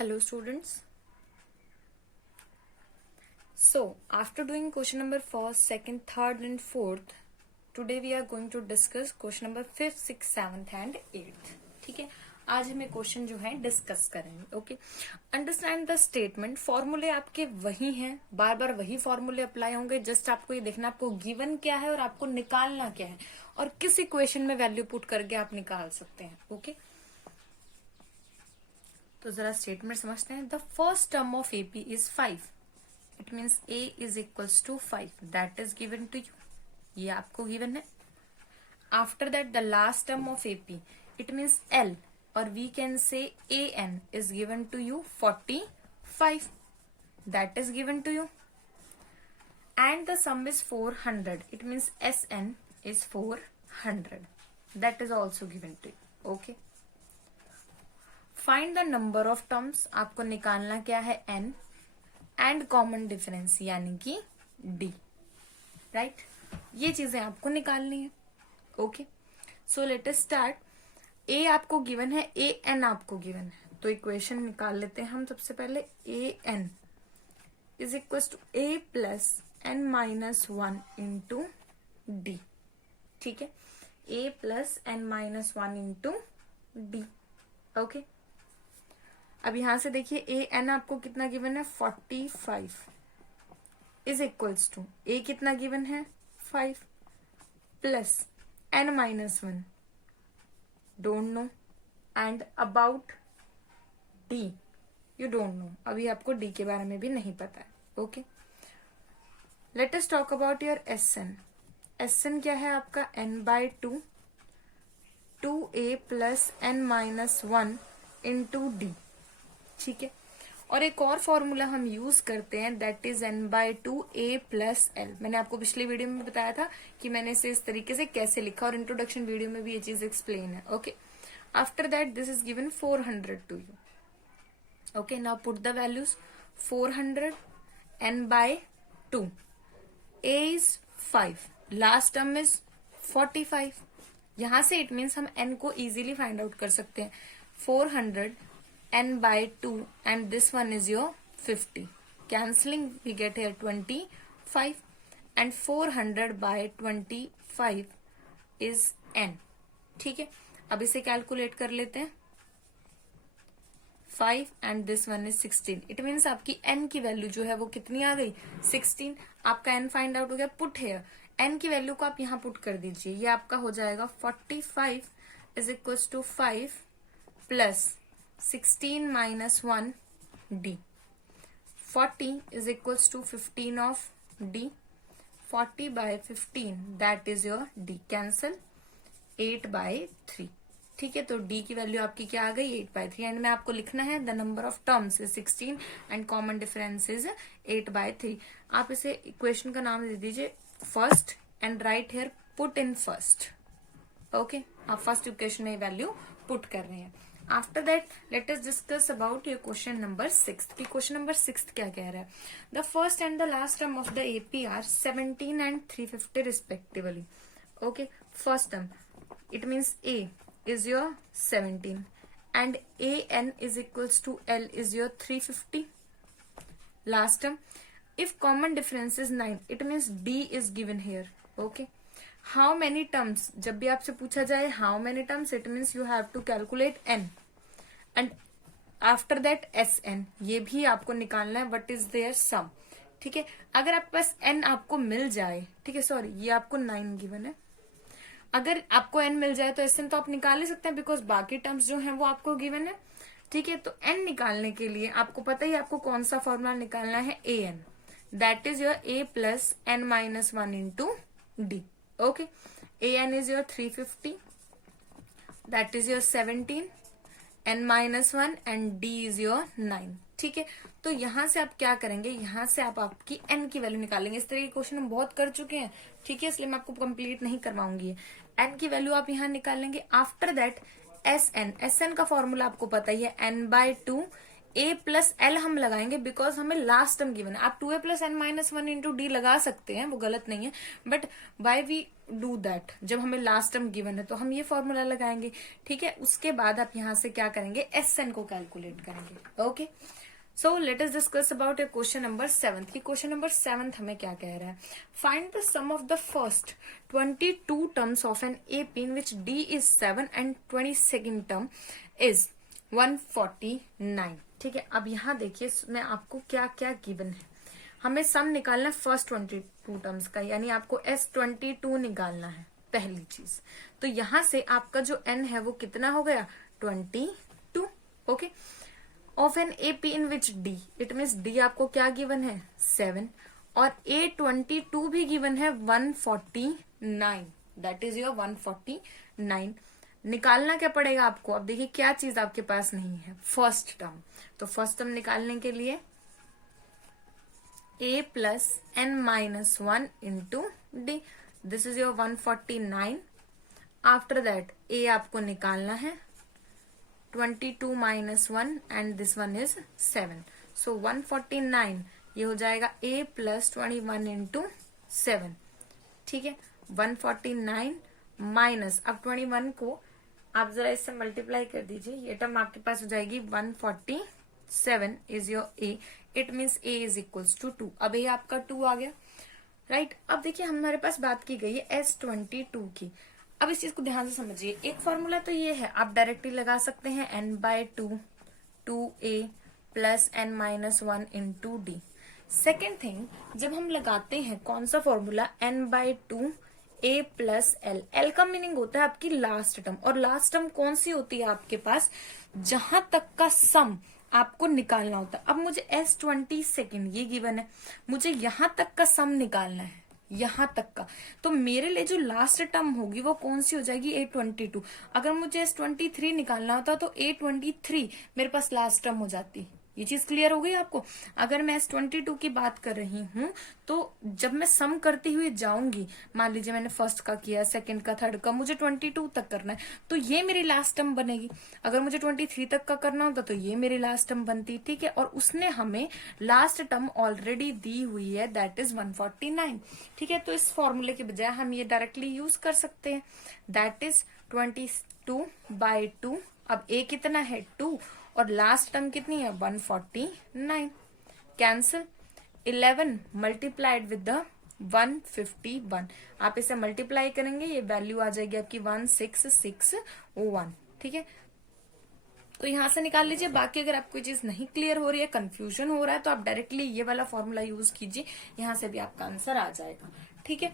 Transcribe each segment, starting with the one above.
Hello students. So after doing question number 1st, 2nd, 3rd and 4th, today we are going to discuss question number 5th, 6th, 7th and 8th. ठीक है, आज हमें question जो है discuss करेंगे. Okay, understand the statement. फॉर्मूले आपके वही हैं, बार बार वही फॉर्मूले अप्लाई होंगे. जस्ट आपको ये देखना आपको गिवन क्या है और आपको निकालना क्या है और किस इक्वेशन में वैल्यू पुट करके आप निकाल सकते हैं. ओके, तो जरा स्टेटमेंट समझते हैं. The first term of AP is 5. It means A is equals to 5. That is given to you. ये आपको गिवन है. After that the last term of AP, it means L और we can say A N is given to you 45. That is given to you. And the sum is 400. It means S N is 400. That is also given to you. Okay, find the number of terms. आपको निकालना क्या है n and common difference यानी कि d. Right, ये चीजें आपको निकालनी है. Okay, so let us start. a आपको गिवन है, a n आपको गिवन है, तो इक्वेशन निकाल लेते हैं हम. सबसे पहले a n is equal to a plus n minus 1 into D. ठीक है, a plus n minus 1 into D. Okay, अब यहां से देखिए ए एन आपको कितना गिवन है 45 इज इक्वल्स टू ए कितना गिवन है 5 plus N minus 1 don't know and about D you don't know. अभी आपको डी के बारे में भी नहीं पता है. Okay, let us talk about your S N. S N क्या है आपका n/2 2a plus n minus 1 into D. ठीक है, और एक और फॉर्मूला हम यूज करते हैं that is n/2 a plus L. मैंने आपको पिछली वीडियो में बताया था कि मैंने इसे इस तरीके से कैसे लिखा और इंट्रोडक्शन वीडियो में भी ये चीज एक्सप्लेन है. Okay, after that this is given 400 to you. Okay, now put the values. 400 n/2, a is 5, last term is 45. यहां से इट मीन्स हम n को इजीली फाइंड आउट कर सकते हैं. 400 n/2 and this one is your 50. Cancelling we get here 25 and 400/25 is n. ठीक है, अब इसे कैलकुलेट कर लेते हैं. 5 and this one is 16. It means आपकी n की वैल्यू जो है वो कितनी आ गई 16. आपका n फाइंड आउट हो गया. पुट हेयर n की वैल्यू को आप यहाँ पुट कर दीजिए. ये आपका हो जाएगा 45 is equal to 5 plus 16 minus 1 d. 40 is equals to 15 of d. 40/15 that is your d. Cancel 8/3. ठीक है, तो d की वैल्यू आपकी क्या आ गई 8/3. एंड में आपको लिखना है the number of terms is 16 and common difference is 8/3. आप इसे इक्वेशन का नाम दे दीजिए first and right here put in first. Okay, आप फर्स्ट इक्वेशन में वैल्यू पुट कर रहे हैं. After that, let us discuss about your question number 6. कि question number 6 क्या कह रहा है. The first and the last term of the AP are 17 and 350 respectively. Okay, first term, it means A is your 17 and AN is equals to L is your 350. Last term, if common difference is 9, it means D is given here. Okay. How many terms? जब भी आपसे पूछा जाए how many terms, it means you have to calculate n and after that sn. ये भी आपको निकालना है what is their sum. ठीक है, अगर आपके पास n आपको मिल जाए, ठीक है, सॉरी ये आपको 9 गिवन है. अगर आपको n मिल जाए तो sn तो आप निकाल ही सकते हैं बिकॉज बाकी टर्म्स जो हैं वो आपको गिवन है. ठीक है, तो n निकालने के लिए आपको पता ही आपको कौन सा फॉर्मूला निकालना है an. That is your a plus n minus 1 into D. Okay, an is your 350, that is your 17, n minus 1 and d is your 9. ठीक है, तो यहां से आप क्या करेंगे, यहां से आप आपकी n की वैल्यू निकालेंगे. इस तरह के क्वेश्चन हम बहुत कर चुके हैं. ठीक है, इसलिए मैं आपको कंप्लीट नहीं करवाऊंगी. n की वैल्यू आप यहां निकालेंगे. आफ्टर दैट sn का फॉर्मूला आपको पता ही है n/2 a प्लस एल हम लगाएंगे बिकॉज हमें लास्ट टर्म गिवन है। आप 2a plus N minus one into D लगा सकते हैं, वो गलत नहीं है, but why we do that, जब हमें लास्ट टर्म गिवन है तो हम ये फॉर्मूला लगाएंगे, ठीक है। उसके बाद आप यहां से क्या करेंगे, एस एन को कैलकुलेट करेंगे, okay. So let us discuss about your question number 7 की क्वेश्चन नंबर 7 हमें क्या कह रहा है, find the sum of the first 22 terms of an AP in which d is 7 and 22nd term is 149, ठीक है। अब यहाँ देखिए इसमें आपको क्या क्या गिवन है, हमें सम निकालना है फर्स्ट 22 टर्म्स का, यानी आपको S22 निकालना है पहली चीज। तो यहां से आपका जो n है वो कितना हो गया, 22, okay. Of an AP in which D, it means D आपको क्या गिवन है, 7, और A22 भी गिवन है 149, दैट इज योर 149। निकालना क्या पड़ेगा आपको, अब देखिए क्या चीज आपके पास नहीं है, फर्स्ट टर्म। तो फर्स्ट टर्म निकालने के लिए a plus N minus one into d, this is your 149। After that a आपको निकालना है 22 minus one and this one is 7, so 149 ये हो जाएगा a प्लस 21 इंटू 7, ठीक है। 149 माइनस, अब 21 को आप जरा इससे मल्टीप्लाई कर दीजिए, ये टर्म आपके पास हो जाएगी 147 is your a, it means a is equals to 2। अब ये आपका 2 आ गया, राइट। अब देखिए हमारे पास बात की गई है S22 की। अब इस चीज को ध्यान से समझिए, एक फॉर्मूला तो ये है, आप डायरेक्टली लगा सकते हैं n/2 2a plus n minus one into D. Second thing, जब हम लगाते हैं कौन सा formula, n/2 a plus L, L का मीनिंग होता है आपकी लास्ट टर्म, और लास्ट टर्म कौन सी होती है आपके पास, जहां तक का सम आपको निकालना होता है। अब मुझे S22 ये गिवन है, मुझे यहां तक का सम निकालना है, यहां तक का, तो मेरे लिए जो लास्ट टर्म होगी वो कौन सी हो जाएगी, A22। अगर मुझे S23 निकालना होता तो A23 मेरे पास लास्ट टर्म हो जाती। ये चीज क्लियर हो गई आपको। अगर मैं S22 की बात कर रही हूं तो जब मैं सम करती हुई जाऊंगी, मान लीजिए मैंने फर्स्ट का किया, सेकंड का, थर्ड का, मुझे 22 तक करना है, तो ये मेरी लास्ट टर्म बनेगी। अगर मुझे 23 तक का करना होता तो ये मेरी लास्ट टर्म बनती, ठीक है। और उसने हमें लास्ट टर्म ऑलरेडी दी हुई है, दैट इज 149, ठीक है। तो इस फॉर्मूले के बजाय हम ये डायरेक्टली यूज कर सकते हैं, दैट इज 22/2। अब a कितना है, 2, और लास्ट टर्म कितनी है, 149, कैंसिल। 11 मल्टीप्लाइड विद द 151, आप इसे मल्टीप्लाई करेंगे, ये वैल्यू आ जाएगी आपकी 16601, ठीक है। तो यहां से निकाल लीजिए। बाकी अगर आपको कोई चीज नहीं क्लियर हो रही है, कंफ्यूजन हो रहा है, तो आप डायरेक्टली ये वाला फॉर्मूला यूज कीजिए, यहां से भी आपका आंसर आ जाएगा, ठीक है।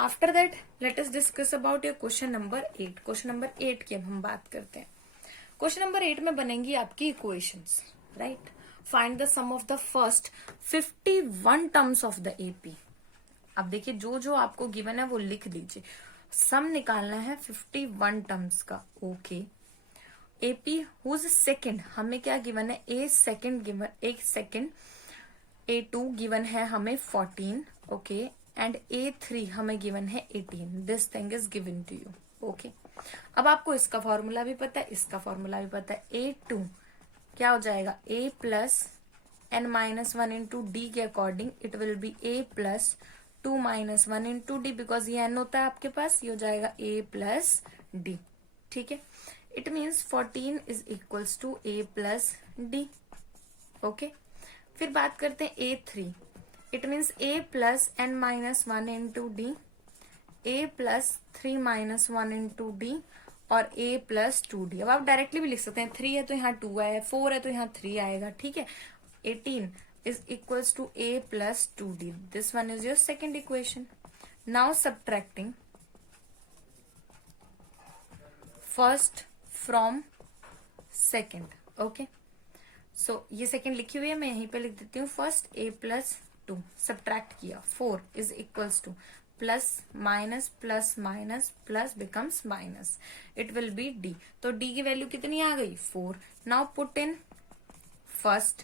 After that let us discuss about your question number 8। Question number 8 की अब हम बात करते हैं। क्वेश्चन नंबर 8 में बनेंगी आपकी equations, right. Find the sum of the first 51 terms of the AP. अब देखिए जो जो आपको गिवन है वो लिख लीजिए, सम निकालना है 51 टर्म्स का, ओके। एपी हुज सेकंड, हमें क्या गिवन है, ए सेकंड गिवन, एक सेकंड, A2 गिवन है हमें 14, ओके, एंड A3 हमें गिवन है 18, this thing is given to you, okay. अब आपको इसका फॉर्मूला भी पता है, इसका फॉर्मूला भी पता है। A2 क्या हो जाएगा, A plus n minus one into D के according it will be A plus 2 minus one into D, because ये n होता है आपके पास, ये हो जाएगा A प्लस डी, ठीक है। It means 14 is equals to A plus d, okay. फिर बात करते हैं A3, it means A plus n minus one into d, A plus 3 minus one into d, और A प्लस 2D। अब आप directly भी लिख सकते हैं, 3 है तो यहाँ 2 आया, 4 है तो यहाँ 3 आएगा, ठीक है। 18 is equals to A plus 2D, this one is your second equation. Now subtracting first from second, okay. So ये सेकेंड लिखी हुई है, मैं यहीं पे लिख देती हूँ, फर्स्ट A प्लस 2 सब्ट्रैक्ट किया, 4 is equals to plus minus plus minus plus becomes minus, it will be d. तो डी की वैल्यू कितनी आ गई, 4। Now put in first,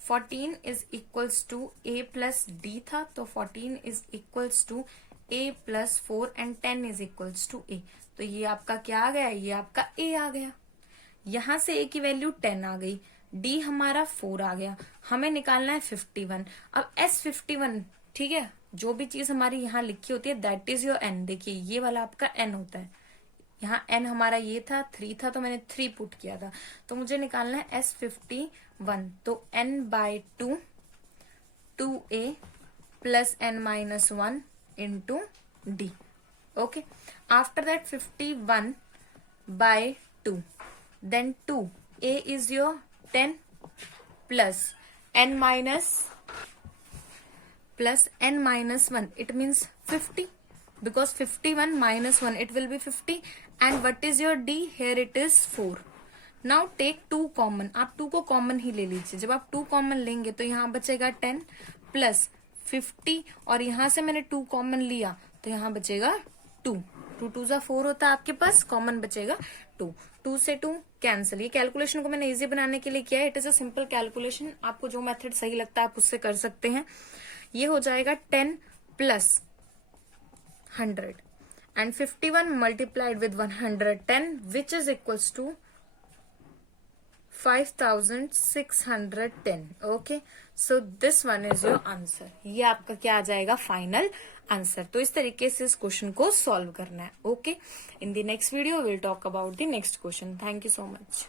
14 is equals to A plus d था, तो 14 is equals to A plus 4 and 10 is equals to A। तो ये आपका क्या आ गया, ये आपका A आ गया। यहां से A की वैल्यू 10 आ गई, डी हमारा 4 आ गया, हमें निकालना है 51। अब S51, ठीक है, जो भी चीज हमारी यहाँ लिखी होती है दैट इज योर एन। देखिए ये वाला आपका एन होता है, यहाँ एन हमारा ये था 3 था तो मैंने 3 पुट किया था, तो मुझे निकालना है S51। तो n/2 2a plus n-1 into D. Okay, after that 51/2 then 2a is your 10 plus n-1, it means 50, because 51 minus 1 it will be 50, and what is your d? Here it is 4. now take 2 common, आप 2 को common ही ले लीजिए। जब आप 2 common लेंगे तो यहाँ बचेगा 10 प्लस 50, और यहाँ से मैंने 2 कॉमन लिया तो यहाँ बचेगा 2। 2 2 जा 4 होता है आपके पास, कॉमन बचेगा 2। 2 से 2 कैंसिल। ये कैलकुलेशन को मैंने इजी बनाने के लिए किया है, it is a simple calculation, आपको जो मेथड सही लगता है आप उससे कर सकते हैं। ये हो जाएगा 10 plus 100 and 51 multiplied with 110 which is equals to 5610। Okay, so this one is your answer. ये आपका क्या आ जाएगा? Final answer. तो इस तरीके से इस क्वेश्चन को सॉल्व करना है। Okay, in the next video will talk about the next question. Thank you so much.